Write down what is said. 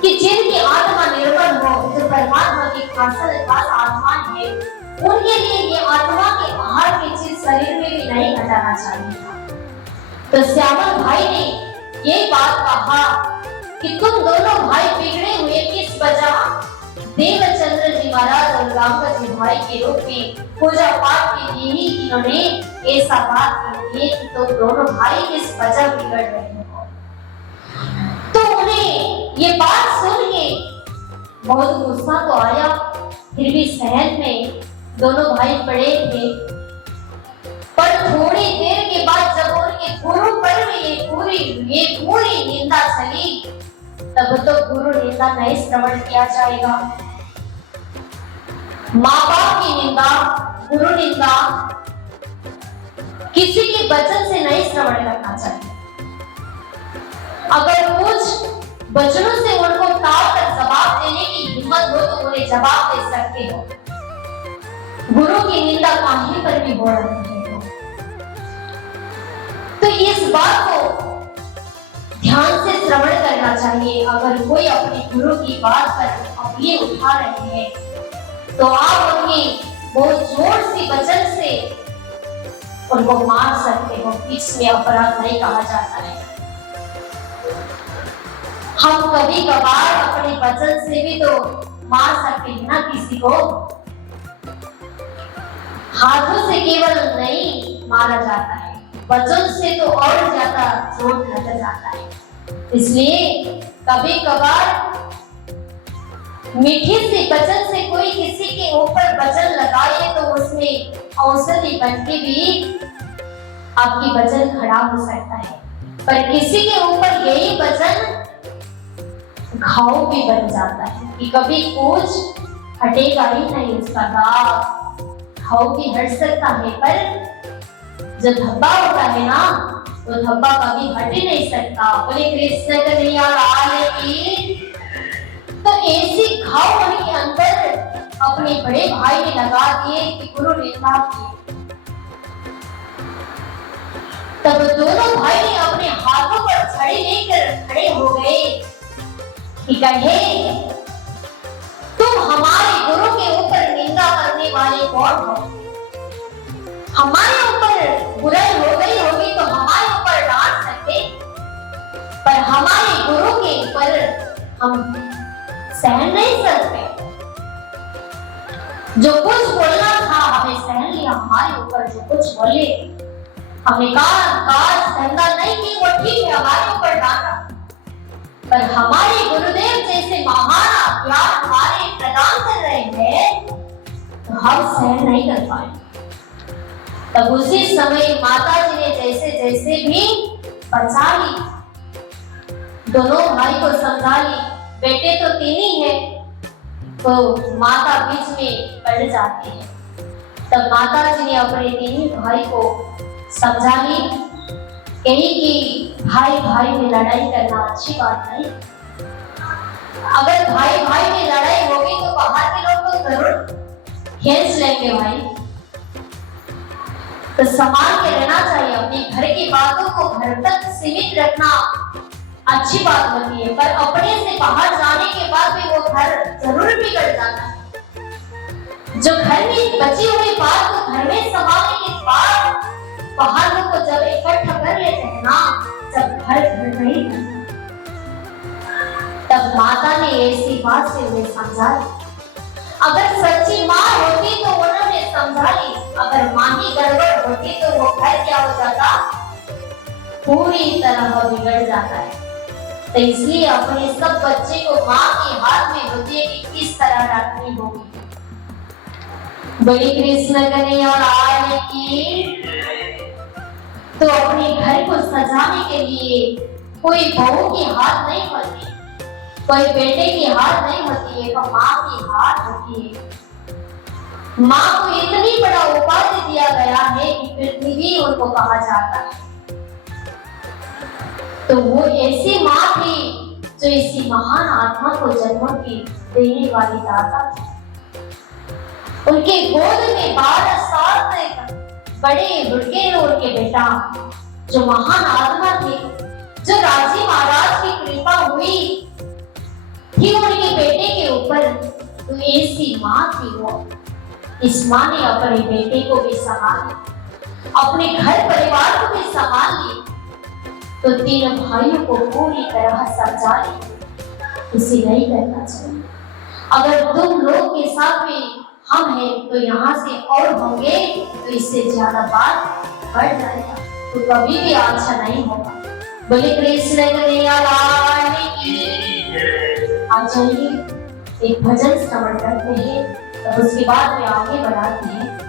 कि जिनकी आत्मा निर्बल हो, जो परमात्मा की खास आत्मा है, उनके लिए ये आत्मा के आहार की चीज शरीर में भी नहीं घटाना चाहिए। तो श्यामल भाई ने ये बात कहा कि तुम दोनों भाई बिगड़े हुए किस वजह? देवचंद्र जी महाराज और रामगढ़ जी भाई के रूप में पूजा पाठ के लिए ही इन्होंने ऐसा बात की है कि तुम दोनों भाई किस वजह बिगड़ रहे हो। तो उन्हें ये बात सुन के बहुत गुस्सा तो आया, फिर भी सहन में दोनों भाई पड़े थे। पर थोड़ी देर के बाद जब उनके गुरु पर में ये पूरी निंदा चली, तब तो गुरु निंदा नहीं श्रवण किया जाएगा। माँ बाप की निंदा, गुरु निंदा किसी के वचन से नहीं श्रवण करना चाहिए। अगर कुछ वचनों से उनको टाल कर जवाब देने की हिम्मत हो तो उन्हें जवाब दे सकते हो। गुरु की निंदा कहीं पर भी हो रही है। तो इस बात को ध्यान से श्रवण करना चाहिए। अगर कोई अपने गुरु की बात पर अपने उठा रहे हैं तो आप उनके बहुत जोर से वचन से उनको मार सकते हो। इसमें अपराध नहीं कहा जाता है। हम कभी कभार अपने वचन से भी तो मार सकते हैं ना किसी को। हाथों से केवल नहीं मारा जाता है, वचन से तो और ज्यादा चोट लग जाता है। इसलिए कभी कभार मीठे से वचन से कोई किसी के ऊपर वचन लगाए तो उसमें औषधि बन के भी आपकी वचन खड़ा हो सकता है। पर किसी के ऊपर यही वचन घाव भी बन जाता है कि कभी कुछ हटेगा ही नहीं, उसका दाग घाव भी हट सकता है। पर जो धब्बा होता है ना, तो धब्बा कभी हट ही नहीं सकता। बोले कृष्ण कन्हैया लाल की। तो ऐसी घाव उनके अंदर अपने बड़े भाई ने लगा दिए कि गुरु निंदा की। तब दोनों भाई ने अपने हाथों पर छड़ी लेकर खड़े हो गए कि कहे तुम हमारे गुरु के ऊपर निंदा करने वाले कौन हो? हमारे ऊपर बुराई हो गई होगी तो हमारे ऊपर डांट सकते, पर हमारे गुरु के ऊपर हम सहन नहीं सकते। जो कुछ बोलना था हमें सहन लिया, हमारे ऊपर जो कुछ बोले हमने काज धंधा नहीं की, वो ठीक है, हमारे ऊपर डांटा। पर हमारे गुरुदेव जैसे महान ज्ञान हमारे प्रदान कर रहे हैं तो हम सहन नहीं कर पाए। तब उसी समय माता जी ने जैसे जैसे भी बचा ली, दोनों भाई को समझा ली। बेटे तो तीन ही है, तो माता बीच में पड़ जाती है। तब माता जी ने अपने तीन भाई को समझा ली, कही कि भाई भाई में लड़ाई करना अच्छी बात नहीं। अगर भाई भाई में लड़ाई होगी तो बाहर के लोग तो जरूर खींच लेंगे भाई। तो संभाल के रहना चाहिए। अपने घर की बातों को घर तक सीमित रखना अच्छी बात होती है, पर अपने से बाहर जाने के बाद भी वो घर जरूर बिगड़ जाता है। जो घर में बची हुई बात को घर में संभालने के बाद बाहर लोग को जब इकट्ठा कर लेते हैं ना, जब घर नहीं बनता, तब माता ने ऐसी बात से उन्हें समझाया। अगर सच्ची माँ होती तो उन्होंने समझा ली, अगर माँ ही गड़बड़ होती तो वो घर क्या हो जाता, पूरी तरह बिगड़ जाता है। तो इसलिए अपने सब बच्चे को माँ के हाथ में होती है कि किस तरह रखनी होगी। बड़ी कृष्ण कन्हैया लाल की। तो अपने घर को सजाने के लिए कोई बहू की हाथ नहीं होती, कोई बेटे की हाथ नहीं होती है, तो माँ की हाथ होती है। माँ को इतनी बड़ा उपाधि दिया गया है कि पृथ्वी उनको कहा जाता है। तो वो ऐसी माँ थी जो इसी महान आत्मा को जन्म की देने वाली दाता थी। उनके गोद में 12 साल तक बड़े बुढ़के उनके बेटा जो महान आत्मा थे, जो राजी महाराज की कृपा हुई अगर तू ऐसी माँ थी वो, इस माँ ने अपने बेटे को भी संभाल लिया, अपने घर परिवार को भी संभाल लिया, तो तीन भाइयों को पूरी तरह समझा लिया। इसे नहीं करना चाहिए। अगर तुम लोग के साथ में हम हैं तो यहाँ से और होंगे तो इससे ज्यादा बात बढ़ जाएगा, तो कभी भी अच्छा नहीं होगा। बोले कृष्ण कन्हैया लाल की। आप चलिए एक भजन श्रवण करते हैं, तब उसके बाद में आगे बढ़ाते हैं।